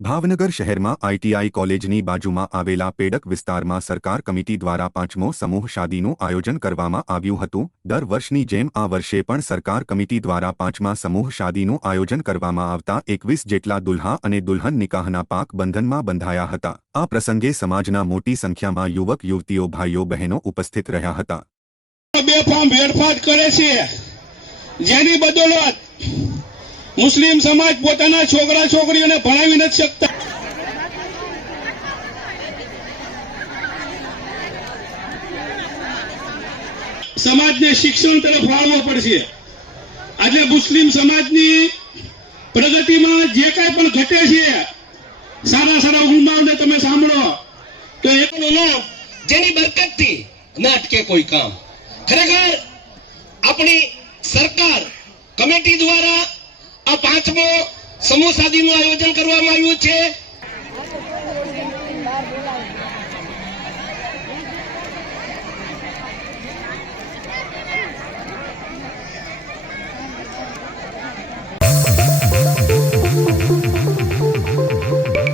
ભાવનગર શહેરમાં આઈટીઆઈ કોલેજની બાજુમાં આવેલા પેડક વિસ્તારમાં સરકાર કમિટી દ્વારા પાંચમો સમૂહ શાદીનું આયોજન કરવામાં આવ્યું હતું. દર વર્ષની જેમ આ વર્ષે પણ સરકાર કમિટી દ્વારા પાંચમા સમૂહ શાદીનું આયોજન કરવામાં આવતા એકવીસ જેટલા દુલ્હા અને દુલ્હન નિકાહના પાક બંધનમાં બંધાયા હતા. આ પ્રસંગે સમાજના મોટી સંખ્યામાં યુવક, યુવતીઓ, ભાઈઓ, બહેનો ઉપસ્થિત રહ્યા હતા. બેફામ વેડફાટ કરે છે. જેની બદોલત મુસ્લિમ સમાજ પોતાના છોકરા છોકરીઓને ભણાવી નથી શકતા. સમાજને શિક્ષણ તરફ વાળવો પડશે. આજે મુસ્લિમ સમાજની પ્રગતિમાં જે કાંઈ પણ ઘટે છે, સારા સારા ગુંડાઓને તમે સાંભળો, તો એ પણ જેની બરકતથી ના અટકે કોઈ કામ. ખરેખર આપણી સરકાર કમિટી દ્વારા પાંચમો સમૂહ સાદીનું આયોજન કરવામાં આવ્યું છે.